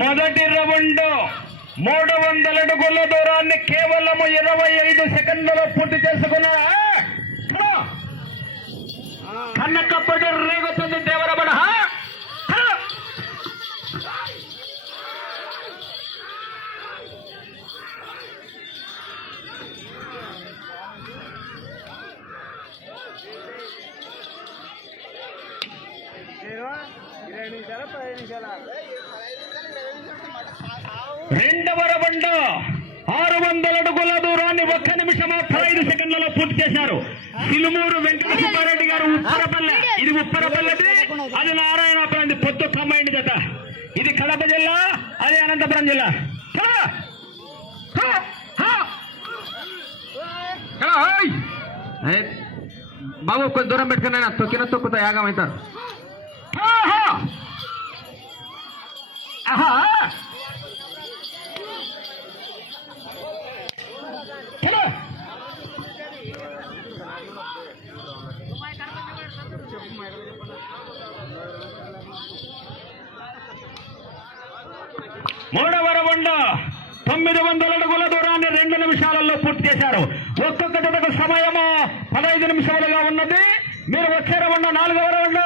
మొదటి రౌండ్ 300 అడుగుల దూరాన్ని కేవలం 25 సెకండ్లలో పూర్తి చేసుకున్నారా? కన్నకప్పటి రేగుతుంది దేవరబడ. రెండవ రౌండ్ 600 అడుగుల దూరాన్ని 1 నిమిషం 15 సెకండ్లలో పూర్తి చేశారు. సిలుమూరు వెంకట సుబ్బారెడ్డి గారు ఉప్పరపల్లె. ఇది ఉప్పరపల్లెది, అది నారాయణపురం, పొత్తు కంబైండ్ జత. ఇది కడప జిల్లా, అది అనంతపురం జిల్లా. బాబు కొంచెం దూరం పెట్టుకున్నా, తొక్కిన తొక్కుతా యాగం అవుతారు. మూడవ రౌండ్ 900 అడుగుల దూరాన్ని 2 నిమిషాలలో పూర్తి చేశారు. ఒక్కొక్క జతకు సమయము 15 నిమిషాలుగా ఉన్నది. మీరు వచ్చే రౌండ్ 4వ రౌండ్.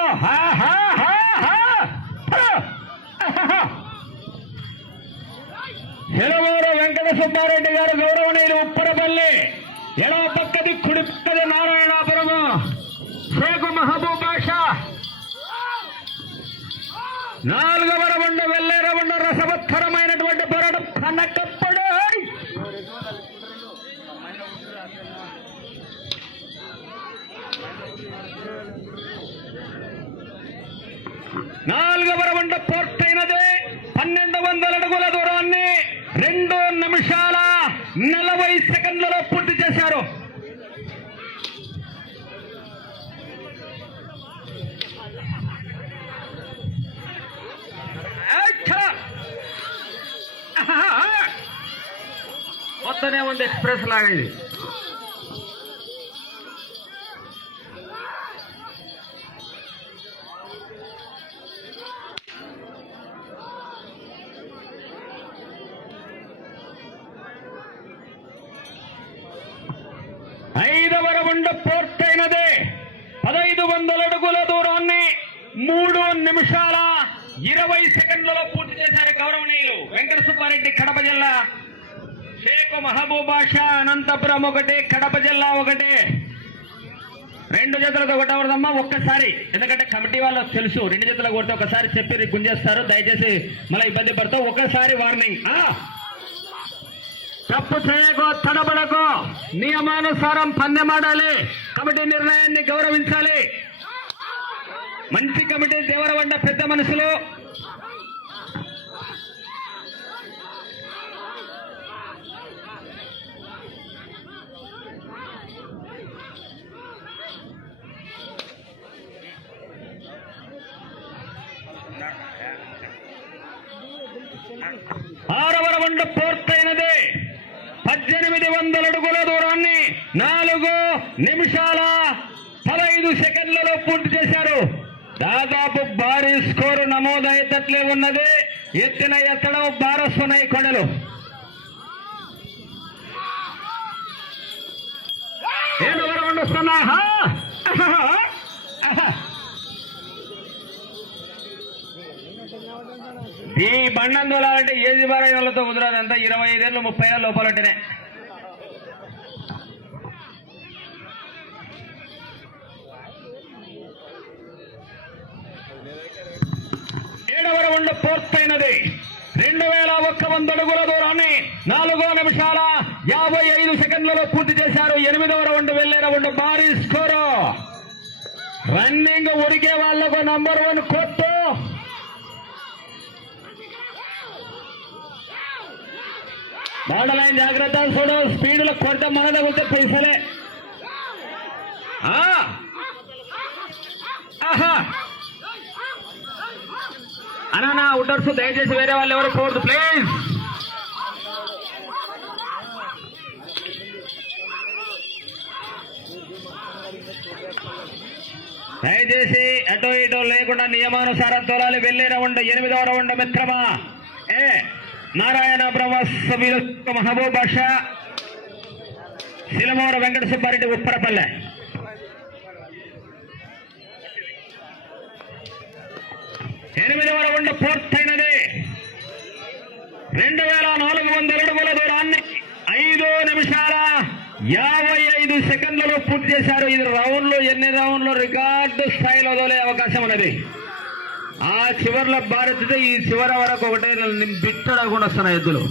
ఎలవూరు వెంకట సుబ్బారెడ్డి గారు గౌరవనీయులు ఉప్పరపల్లి. ఎడవ పక్కది కుడి పక్కది నారాయణాపురము. షేక్ మహబూబ్ బాషా. 4వ రౌండ్ వెళ్లే రౌండ్ రసవత్తరమైనటువంటి పోరాటం. కన్నకప్పుడు 4వ రౌండ్ పూర్తయినది. 1200 అడుగుల దూరాన్ని 2 నిమిషాల 40 సెకండ్లలో పూర్తి చేశారు. మొత్తనే ఉంది ఎక్స్ప్రెస్ లాగా ఇది. ఐదవ రౌండ్ పూర్తయినది. 1500 అడుగుల దూరాన్ని 3 నిమిషాల 20 సెకండ్లలో పూర్తి చేశారు గౌరవనీయులు వెంకట సుబ్బారెడ్డి కడప జిల్లా. షేక్ మహబూబ్ బాషా అనంతపురం 1, కడప జిల్లా 1. 2 జతలతో కొట్టవడదమ్మా ఒక్కసారి, ఎందుకంటే కమిటీ వాళ్ళకి తెలుసు 2 జతలు కొడితే ఒకసారి చెప్పి గుంజేస్తారు. దయచేసి మళ్ళీ ఇబ్బంది పడతావు. ఒకసారి వార్నింగ్. తప్పు చేయకో, తడబడకో. నియమానుసారం పందెమాడాలి. కమిటీ నిర్ణయాన్ని గౌరవించాలి. మంచి కమిటీ దేవరవండ పెద్ద మనుషులు. ఆరవ రౌండ్ పూర్తయినది. 1800 అడుగుల దూరాన్ని 4 నిమిషాల 15 సెకండ్లలో పూర్తి చేశారు. దాదాపు భారీ స్కోరు నమోదయ్యేటట్లే ఉన్నది. ఎత్తిన ఎత్తడం బారస్తున్నాయి కొండలు. ఏడవ రౌండ్ వస్తున్నా. ఈ బండం దోలాలంటే ఏది బారైన వాళ్ళతో కుదరదు. అంతా 25 ఏళ్ళు 30 ఏళ్ళ లోపలంటేనే. ఏడవ రౌండ్ పూర్తయినది. 2100 అడుగుల దూరాన్ని 4 నిమిషాల 55 సెకండ్లలో పూర్తి చేశారు. 8వ రౌండ్ వెళ్లే రౌండ్ భారీ స్కోరు. రన్నింగ్ ఉరికే వాళ్లకు నంబర్ 1 కొట్టు. బార్డర్ లైన్ జాగ్రత్త చూడు, స్పీడ్ లో కొడితే మన తగిలితే పైసలే. అనా అవుటర్స్ దయచేసి వేరే వాళ్ళు ఎవరు పోవద్దు ప్లీజ్. దయచేసి అటో ఇటో లేకుండా నియమానుసారం తోలాలి. వెళ్ళే రౌండ్ 8వ రౌండ్ మిత్రమా. నారాయణ బ్రహ్మ మహబూబ్ బాషా, సిలమూరు వెంకట సుబ్బారెడ్డి, ఉప్పరపల్లె. 8వ రౌండ్ పూర్తయినది. 2400 అడుగుల దూరాన్ని 5 నిమిషాల 55 సెకండ్లలో పూర్తి చేశారు. ఇది రౌండ్లు ఎన్ని రౌండ్లు రికార్డు స్థాయిలో వదిలే అవకాశం ఉన్నది. ఆ చివర్లో భారతితే ఈ చివర వరకు ఒకటే బిట్టడకుండా వస్తున్నాయి ఎద్దులు.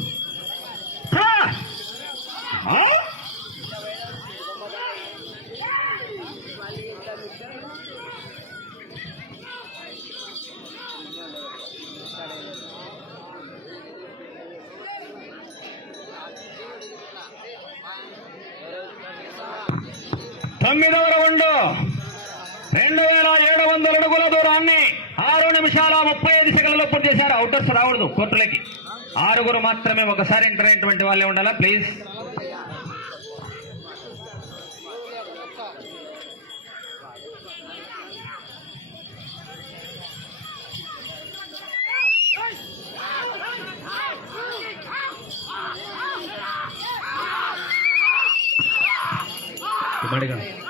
తొమ్మిదవ రౌండ్ 2700 అడుగుల దూరాన్ని 6 నిమిషాల 35 సెకండ్లలో పూర్తి చేశారు. అవుటర్స్ రావడదు కోర్టులకి. 6 మాత్రమే ఒకసారి ఎంటర్ అయినటువంటి వాళ్ళే ఉండాలా ప్లీజ్.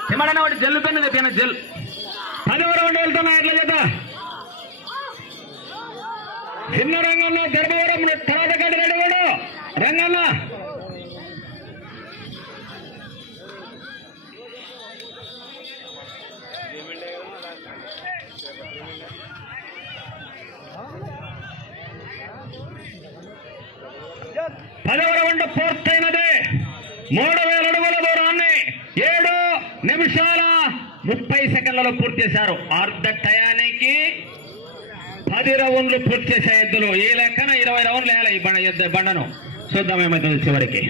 తిమ్మడన వాటి జల్లుతున్నది తిన జల్. 10వ రౌండ్ వెళ్తున్నా ఎట్లా చేద్దా. చిన్న రంగంలో ధర్మవరం తర్వాత గడి రెడవాడు రంగన్న. పదవ రౌండ్ పూర్తయినది. 3000 అడుగుల దూరాన్ని 7 నిమిషాల 30 సెకండ్లలో పూర్తి చేశారు. అర్ధ టయానికి 10 రౌండ్లు పూర్తి చేసే ఎద్దులు. ఈ లెక్కన 20 రౌండ్లు వేయాలి ఈ బండను. చూద్దాం ఏమవుతుంది చివరికి.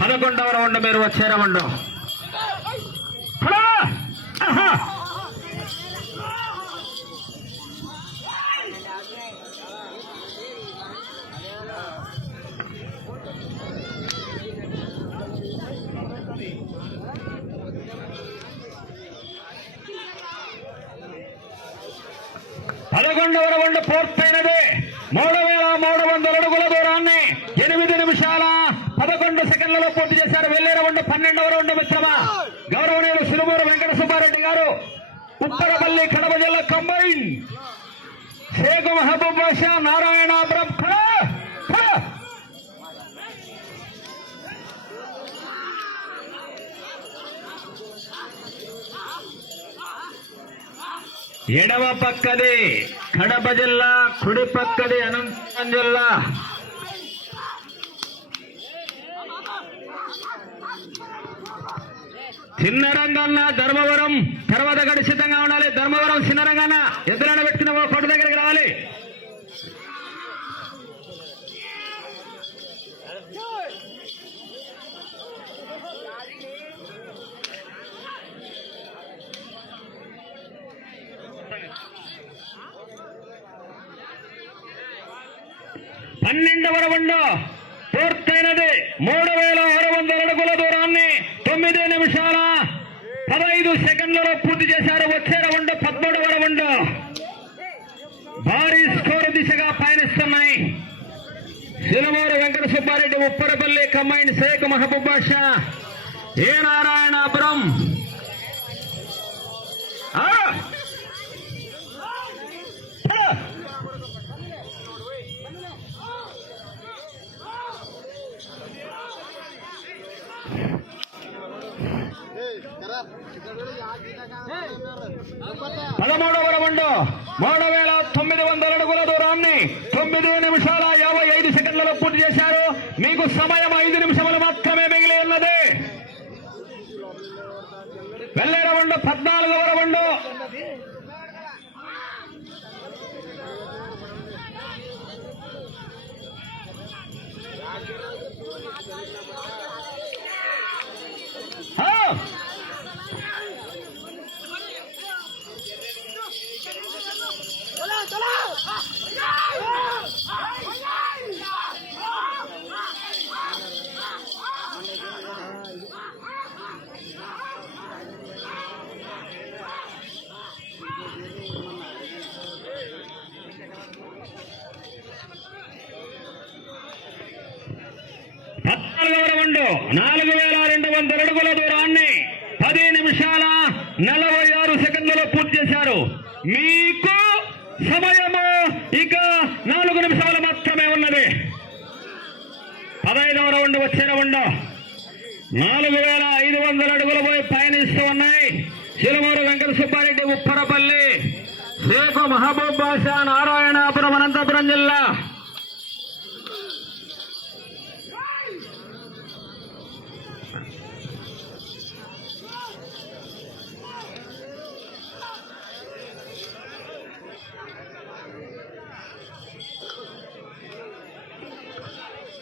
11వ రౌండ్ మీరు వచ్చే రౌండ్. పదకొండవ రౌండ్ పూర్తయినది. 3300 అడుగుల దూరాన్ని 8 నిమిషాల 11 సెకండ్లలో పూర్తి చేశారు. వెళ్ళే రౌండ్ 12వ రౌండ్ మిత్రమా. గౌరవనీయులు సిలుమూరు వెంకట సుబ్బారెడ్డి గారు, ఉప్పరపల్లి, కడప జిల్లా కంబైన్. షేక్ మహబూబ్ బాషా, నారాయణ బ్రహ్మ. ఎడమ పక్కది కడప జిల్లా, కుడి పక్కది అనంతపురం జిల్లా. చిన్న రంగన్న ధర్మవరం తర్వాత గడి సిద్ధంగా ఉండాలి. ధర్మవరం చిన్న రంగన్న ఎదురైన పెట్టుకున్న కొట్టు దగ్గరికి రావాలి. పన్నెండవ రౌండ్ పూర్తయినది. 3600 అడుగుల దూరాన్ని 9 నిమిషాల 15 సెకండ్లలో పూర్తి చేశారు. వచ్చే రౌండ్ 13వ రౌండ్. భారీ స్కోర్ దిశగా పయనిస్తున్నాయి. సిలమూరు వెంకట సుబ్బారెడ్డి, ఉప్పరపల్లి కంబైన్. షేక్ మహబూబ్ బాషా, ఏ నారాయణపురం. పదమూడవ రౌండ్ 3900 అడుగుల దూరాన్ని 9 నిమిషాల 55 సెకండ్లలో పూర్తి చేశారు. మీకు సమయం 5 నిమిషములు మాత్రమే మిగిలి ఉన్నది. వెళ్ళే రౌండ్ 14వ రౌండ్. రౌండ్ 4200 అడుగుల దూరాన్ని 10 నిమిషాల 46 సెకండ్లలో పూర్తి చేశారు. మీకు సమయము ఇక 4 నిమిషాలు మాత్రమే ఉన్నది. 15వ రౌండ్ వచ్చే రౌండ్ 4500 అడుగుల పోయి పయనిస్తూ ఉన్నాయి. చిలుమూరు వెంకట సుబ్బారెడ్డి, ఉప్పరపల్లి, షేక్ మహబూబ్ బాషా, నారాయణాపురం, అనంతపురం జిల్లా.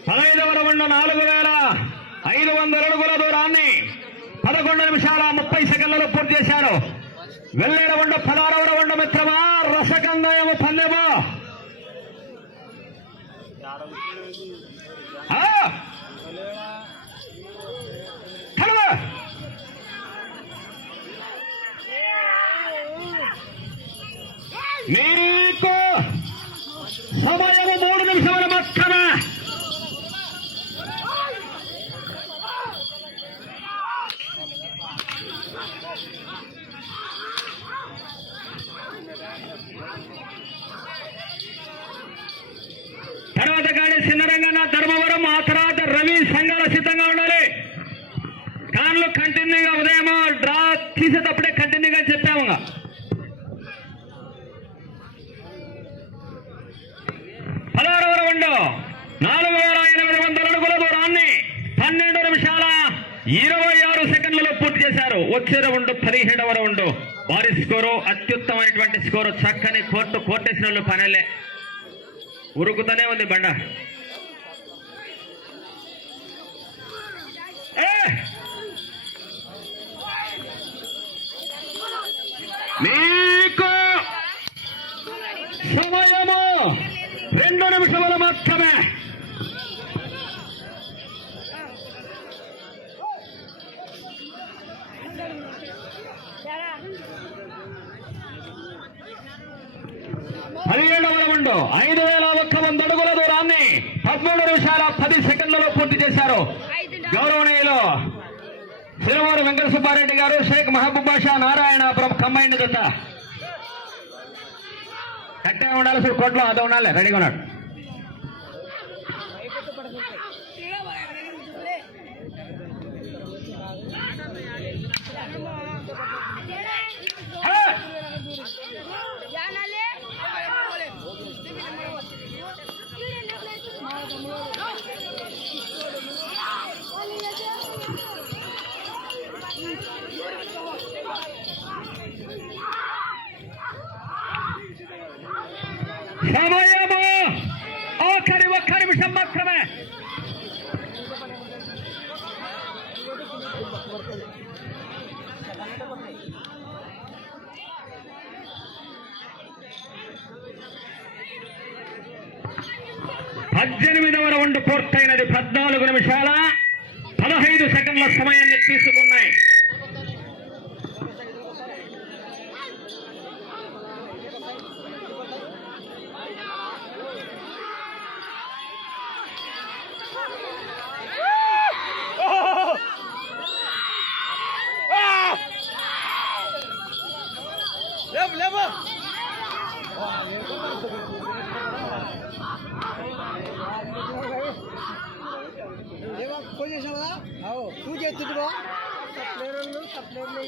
పదైదవ రౌండ్ 4500 అడుగుల దూరాన్ని 11 నిమిషాల 30 సెకండ్లలో పూర్తి చేశారు. వెళ్ళే రౌండ్ 16వ రౌండ్ మిత్రమా, రసకందయము పల్లెము. మీకు సమయము 3 నిమిషాలు మాత్రమే. తర్వాత గాడి చిన్నరంగన్న, ధర్మవరం, ఆ తర్వాత రవి సంఘాల సిద్ధంగా ఉండాలి. కాన్లు కంటిన్యూగా ఉదయం డ్రా తీసేటప్పుడే కంటిన్యూగా చెప్పాము. 16వ రౌండ్ 4800 అడుగుల దూరాన్ని 12 నిమిషాల 26 సెకండ్లలో పూర్తి చేశారు. వచ్చే రౌండ్ 17వ రౌండ్. భారీ స్కోరు, అత్యుత్తమైనటువంటి స్కోరు. చక్కని కోర్టేసిన వాళ్ళు పనేలే, ఉరుకుతూనే ఉంది బండ. మీకు సమయము 2 నిమిషములు మాత్రమే. పదిహేడవ రౌండ్ 5100 అడుగుల దూరాన్ని 13 నిమిషాల 10 సెకండ్లలో పూర్తి చేశారు. గౌరవనీయులు సిరిమూరు వెంకట సుబ్బారెడ్డి గారు, షేక్ మహబూబ్ బాషా, నారాయణాపురం కంబైండ్ జత. కట్టే ఉండాలి సార్, కోట్లో అదో ఉండాలి, రెడీగా ఉన్నాడు. సమయము ఆఖరి 1 నిమిషం మాత్రమే. పద్దెనిమిదవ రౌండ్ పూర్తయినది. 14 నిమిషాల 15 సెకండ్ల సమయాన్ని తీసుకున్నాయి. तू जेती सप्लेर ले